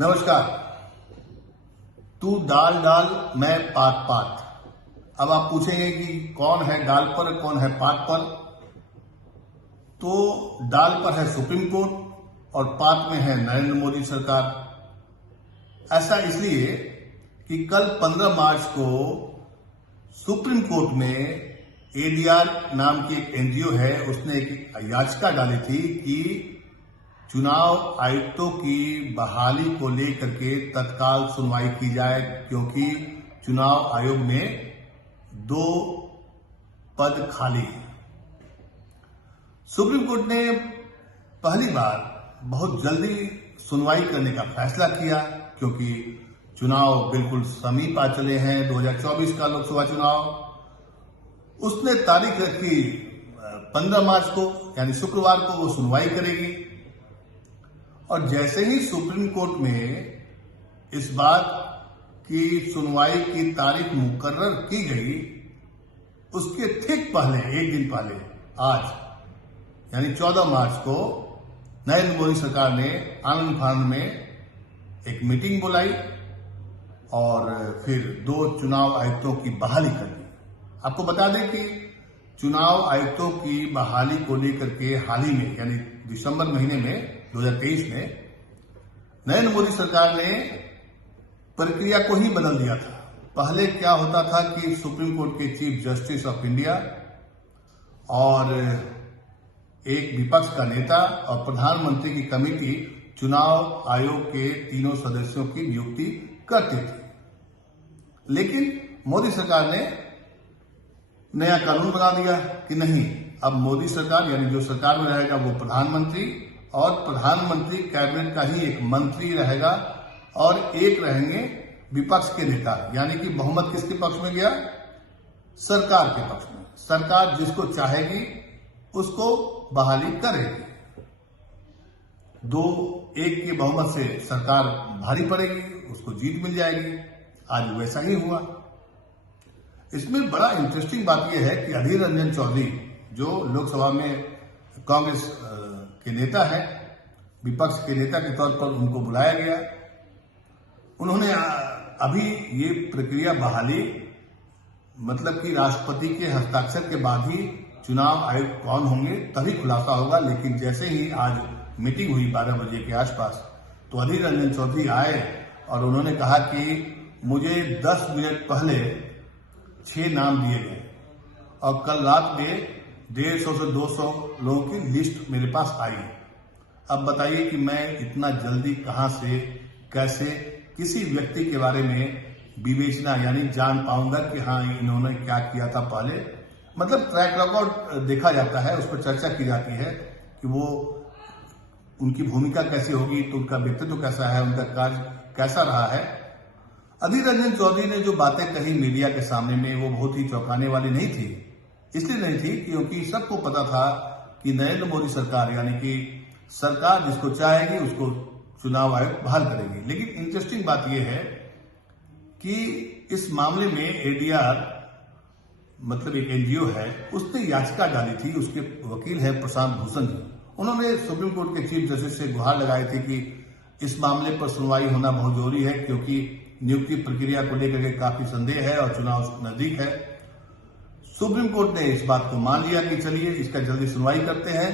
नमस्कार। तू डाल डाल मैं पात पात। अब आप पूछेंगे कि कौन है डाल पर कौन है पात पर। तो डाल पर है सुप्रीम कोर्ट और पात में है नरेंद्र मोदी सरकार। ऐसा इसलिए कि कल 15 मार्च को सुप्रीम कोर्ट में एडीआर नाम की एक एनजीओ है, उसने एक याचिका डाली थी कि चुनाव आयुक्तों की बहाली को लेकर के तत्काल सुनवाई की जाए, क्योंकि चुनाव आयोग में 2 पद खाली हैं। सुप्रीम कोर्ट ने पहली बार बहुत जल्दी सुनवाई करने का फैसला किया, क्योंकि चुनाव बिल्कुल समीप आ चले हैं, 2024 का लोकसभा चुनाव। उसने तारीख रखी 15 मार्च को, यानी शुक्रवार को वो सुनवाई करेगी। और जैसे ही सुप्रीम कोर्ट में इस बात की सुनवाई की तारीख मुकर्रर की गई, उसके ठीक पहले, एक दिन पहले, आज यानी 14 मार्च को नरेंद्र मोदी सरकार ने आनंद फानंद में एक मीटिंग बुलाई और फिर 2 चुनाव आयुक्तों की बहाली कर दी। आपको बता दें कि चुनाव आयुक्तों की बहाली को लेकर के हाल ही में, यानी दिसंबर महीने में 2023 में नरेंद्र मोदी सरकार ने प्रक्रिया को ही बदल दिया था। पहले क्या होता था कि सुप्रीम कोर्ट के चीफ जस्टिस ऑफ इंडिया और एक विपक्ष का नेता और प्रधानमंत्री की कमेटी चुनाव आयोग के 3 सदस्यों की नियुक्ति करती थी। लेकिन मोदी सरकार ने नया कानून बना दिया कि नहीं, अब मोदी सरकार, यानी जो सरकार में रहेगा वो प्रधानमंत्री, और प्रधानमंत्री कैबिनेट का ही एक मंत्री रहेगा और एक रहेंगे विपक्ष के नेता। यानी कि बहुमत किसके पक्ष में गया? सरकार के पक्ष में। सरकार जिसको चाहेगी उसको बहाली करेगी। 2-1 के बहुमत से सरकार भारी पड़ेगी, उसको जीत मिल जाएगी। आज वैसा ही हुआ। इसमें बड़ा इंटरेस्टिंग बात यह है कि अधीर रंजन चौधरी, जो लोकसभा में कांग्रेस के नेता है, विपक्ष के नेता के तौर पर उनको बुलाया गया। उन्होंने अभी ये प्रक्रिया बहाली, मतलब कि राष्ट्रपति के हस्ताक्षर के बाद ही चुनाव आयुक्त कौन होंगे तभी खुलासा होगा। लेकिन जैसे ही आज मीटिंग हुई 12 बजे के आसपास, तो अधीर रंजन चौधरी आए और उन्होंने कहा कि मुझे 10 मिनट पहले 6 नाम दिए गए और कल रात में 150 से 200 लोगों की लिस्ट मेरे पास आई। अब बताइए कि मैं इतना जल्दी कहां से, कैसे किसी व्यक्ति के बारे में विवेचना, यानी जान पाऊंगा कि हाँ इन्होंने क्या किया था पहले। मतलब ट्रैक रिकॉर्ड देखा जाता है, उस पर चर्चा की जाती है कि वो उनकी भूमिका कैसी होगी, तो उनका व्यक्तित्व कैसा है, उनका कार्य कैसा रहा है। अधीर रंजन चौधरी ने जो बातें कही मीडिया के सामने में, वो बहुत ही चौंकाने वाली नहीं थी। इसलिए नहीं थी क्योंकि सबको पता था कि नरेंद्र मोदी सरकार, यानी कि सरकार जिसको चाहेगी उसको चुनाव आयोग बहाल करेगी। लेकिन इंटरेस्टिंग बात यह है कि इस मामले में एडीआर, मतलब एक एनजीओ है, उसने याचिका डाली थी। उसके वकील है प्रशांत भूषण जी। उन्होंने सुप्रीम कोर्ट के चीफ जस्टिस से गुहार लगाई थी कि इस मामले पर सुनवाई होना बहुत जरूरी है, क्योंकि नियुक्ति प्रक्रिया को लेकर के काफी संदेह है और चुनाव नजदीक है। सुप्रीम कोर्ट ने इस बात को मान लिया कि चलिए इसका जल्दी सुनवाई करते हैं,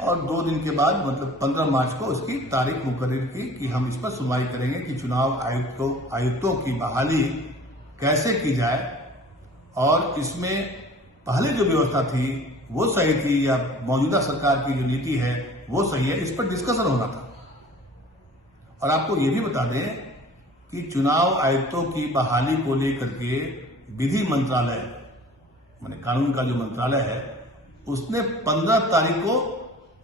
और 2 दिन के बाद, मतलब 15 मार्च को उसकी तारीख मुकर्रर की कि हम इस पर सुनवाई करेंगे कि चुनाव आयुक्तों की बहाली कैसे की जाए, और इसमें पहले जो व्यवस्था थी वो सही थी या मौजूदा सरकार की जो नीति है वो सही है, इस पर डिस्कशन होना था। और आपको ये भी बता दें कि चुनाव आयुक्तों की बहाली को लेकर के विधि मंत्रालय, माने कानून का जो मंत्रालय है, उसने 15 तारीख को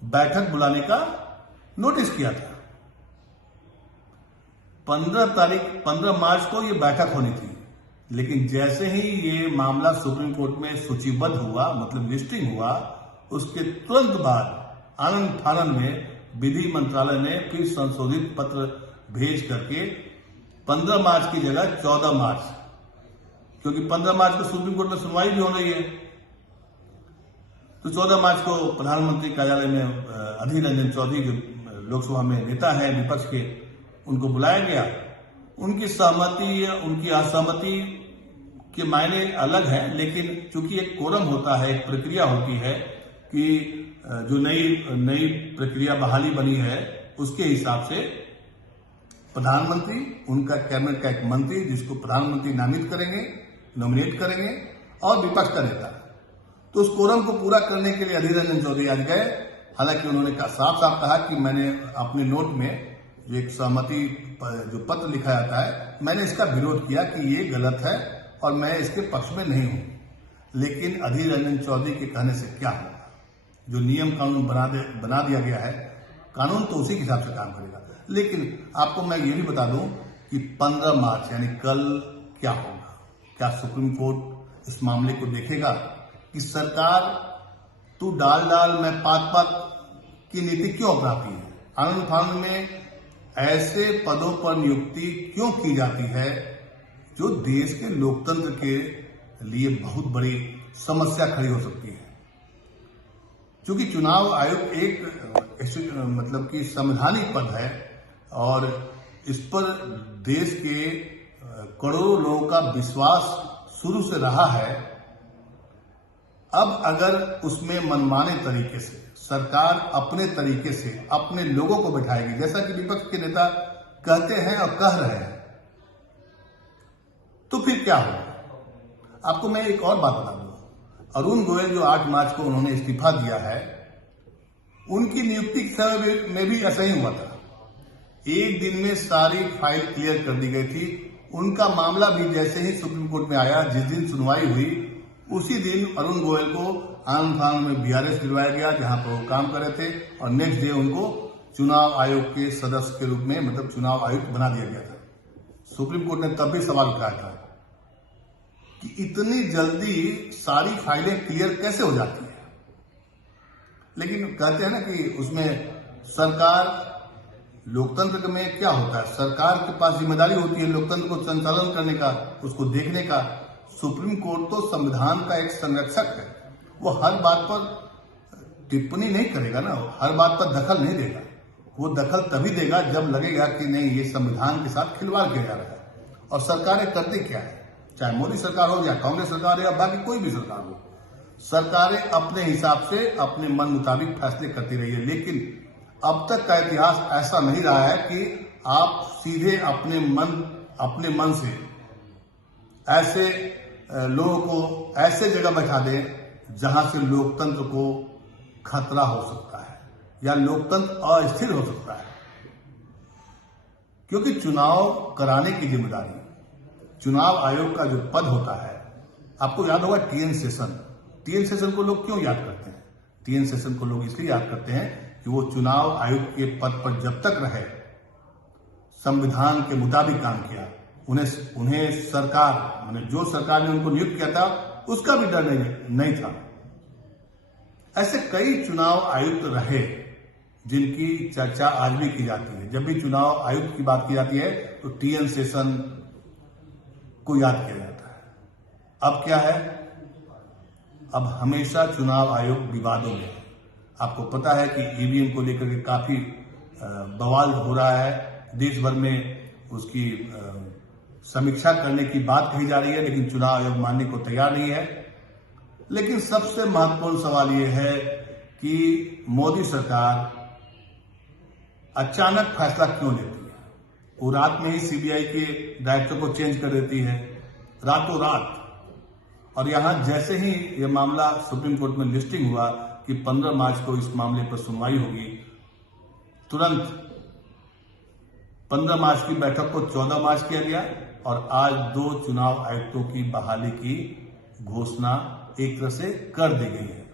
बैठक बुलाने का नोटिस किया था। 15 मार्च को ये बैठक होनी थी। लेकिन जैसे ही ये मामला सुप्रीम कोर्ट में सूचीबद्ध हुआ, मतलब लिस्टिंग हुआ, उसके तुरंत बाद आनंद फानंद में विधि मंत्रालय ने फिर संशोधित पत्र भेज करके 15 मार्च की जगह 14 मार्च, क्योंकि 15 मार्च को सुप्रीम कोर्ट में सुनवाई भी हो रही है, तो 14 मार्च को प्रधानमंत्री कार्यालय में अधीर रंजन चौधरी, जो लोकसभा में नेता है विपक्ष के, उनको बुलाया गया। उनकी सहमति या उनकी असहमति के मायने अलग है, लेकिन चूंकि एक कोरम होता है, एक प्रक्रिया होती है कि जो नई प्रक्रिया बहाली बनी है उसके हिसाब से प्रधानमंत्री, उनका कैबिनेट का एक मंत्री जिसको प्रधानमंत्री नामित करेंगे, नॉमिनेट करेंगे, और विपक्ष का नेता। तो उस कोरम को पूरा करने के लिए अधीर रंजन चौधरी आज गए। हालांकि उन्होंने साफ साफ कहा कि मैंने अपने नोट में जो एक सहमति जो पत्र लिखा जाता है, मैंने इसका विरोध किया कि ये गलत है और मैं इसके पक्ष में नहीं हूं। लेकिन अधीर रंजन चौधरी के कहने से क्या होगा? जो नियम कानून बना दिया गया है, कानून तो उसी के हिसाब से काम करेगा। लेकिन आपको मैं ये भी बता दूं कि 15 मार्च यानी कल क्या होगा? क्या सुप्रीम कोर्ट इस मामले को देखेगा कि सरकार तू डाल मैं पात की नीति क्यों अपनाती है? आनंद फानंद में ऐसे पदों पर नियुक्ति क्यों की जाती है जो देश के लोकतंत्र के लिए बहुत बड़ी समस्या खड़ी हो सकती है? क्योंकि चुनाव आयोग एक मतलब कि संवैधानिक पद है और इस पर देश के करोड़ों लोगों का विश्वास शुरू से रहा है। अब अगर उसमें मनमाने तरीके से सरकार अपने तरीके से अपने लोगों को बैठाएगी, जैसा कि विपक्ष के नेता कहते हैं और कह रहे हैं, तो फिर क्या होगा? आपको मैं एक और बात बता दूं। अरुण गोयल जो 8 मार्च को उन्होंने इस्तीफा दिया है, उनकी नियुक्ति के समय में भी ऐसा ही हुआ था। एक दिन में सारी फाइल क्लियर कर दी गई थी। उनका मामला भी जैसे ही सुप्रीम कोर्ट में आया, जिस दिन सुनवाई हुई, उसी दिन अरुण गोयल को आनंद फानंद में बीआरएस दिलवाया गया जहां पर वो काम कर रहे थे, और नेक्स्ट डे उनको चुनाव आयोग के सदस्य के रूप में, मतलब चुनाव आयुक्त बना दिया गया था। सुप्रीम कोर्ट ने तब भी सवाल उठाया था कि इतनी जल्दी सारी फाइलें क्लियर कैसे हो जाती है। लेकिन कहते हैं ना कि उसमें सरकार, लोकतंत्र में क्या होता है, सरकार के पास जिम्मेदारी होती है लोकतंत्र को संचालन करने का, उसको देखने का। सुप्रीम कोर्ट तो संविधान का एक संरक्षक है, वो हर बात पर टिप्पणी नहीं करेगा ना, हर बात पर दखल नहीं देगा। वो दखल तभी देगा जब लगेगा कि नहीं, ये संविधान के साथ खिलवाड़ किया जा रहा है। और सरकारें करती क्या है, चाहे मोदी सरकार हो या कांग्रेस सरकार हो या बाकी कोई भी सरकार हो, सरकारें अपने हिसाब से अपने मन मुताबिक फैसले करती रही है। लेकिन अब तक का इतिहास ऐसा नहीं रहा है कि आप सीधे अपने मन से ऐसे लोगों को ऐसे जगह बैठा दें जहां से लोकतंत्र को खतरा हो सकता है या लोकतंत्र अस्थिर हो सकता है। क्योंकि चुनाव कराने की जिम्मेदारी चुनाव आयोग का जो पद होता है, आपको याद होगा टीएन सेशन को लोग क्यों याद करते हैं? टीएन सेशन को लोग इसलिए याद करते हैं कि वो चुनाव आयुक्त के पद पर जब तक रहे, संविधान के मुताबिक काम किया, उन्हें सरकार, माने जो सरकार ने उनको नियुक्त किया था उसका भी डर नहीं था। ऐसे कई चुनाव आयुक्त रहे जिनकी चर्चा आज भी की जाती है। जब भी चुनाव आयुक्त की बात की जाती है तो टीएन सेशन को याद किया जाता है। अब क्या है, अब हमेशा चुनाव आयोग विवादों में है। आपको पता है कि ईवीएम को लेकर के काफी बवाल हो रहा है, देश भर में उसकी समीक्षा करने की बात कही जा रही है, लेकिन चुनाव आयोग मानने को तैयार नहीं है। लेकिन सबसे महत्वपूर्ण सवाल यह है कि मोदी सरकार अचानक फैसला क्यों लेती है? वो रात में ही सीबीआई के डायरेक्टर को चेंज कर देती है, रातों रात। और यहां जैसे ही यह मामला सुप्रीम कोर्ट में लिस्टिंग हुआ कि 15 मार्च को इस मामले पर सुनवाई होगी, तुरंत 15 मार्च की बैठक को 14 मार्च किया गया और आज 2 चुनाव आयुक्तों की बहाली की घोषणा एक तरह से कर दी गई है।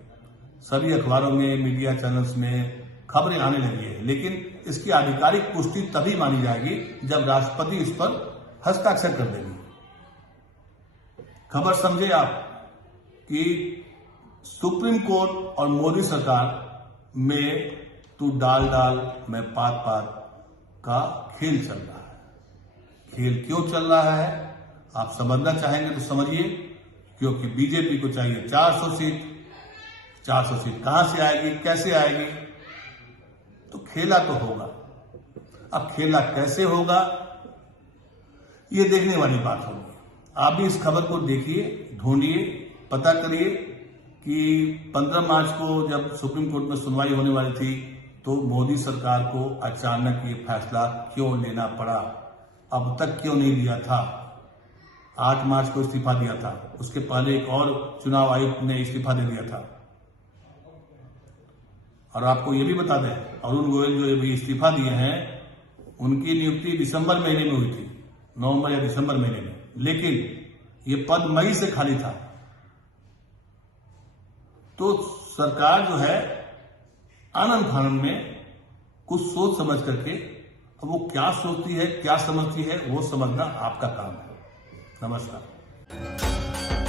सभी अखबारों में, मीडिया चैनल्स में खबरें आने लगी है, लेकिन इसकी आधिकारिक पुष्टि तभी मानी जाएगी जब राष्ट्रपति इस पर हस्ताक्षर कर देंगे। खबर समझे आप कि सुप्रीम कोर्ट और मोदी सरकार में तू डाल मैं पात का खेल चल रहा है। खेल क्यों चल रहा है आप समझना चाहेंगे तो समझिए, क्योंकि बीजेपी को चाहिए 400 सीट। 400 सीट कहां से आएगी, कैसे आएगी? तो खेला तो होगा। अब खेला कैसे होगा ये देखने वाली बात होगी। आप भी इस खबर को देखिए, ढूंढिए, पता करिए कि 15 मार्च को जब सुप्रीम कोर्ट में सुनवाई होने वाली थी तो मोदी सरकार को अचानक ये फैसला क्यों लेना पड़ा, अब तक क्यों नहीं लिया था। 8 मार्च को इस्तीफा दिया था, उसके पहले एक और चुनाव आयुक्त ने इस्तीफा दे दिया था। और आपको ये भी बता दें, अरुण गोयल जो अभी इस्तीफा दिए हैं उनकी नियुक्ति दिसंबर महीने में हुई थी, नवंबर या दिसंबर महीने में, लेकिन ये पद मई से खाली था। तो सरकार जो है आनंद फानंद में कुछ सोच समझ करके, अब वो क्या सोचती है क्या समझती है वो समझना आपका काम है। नमस्कार।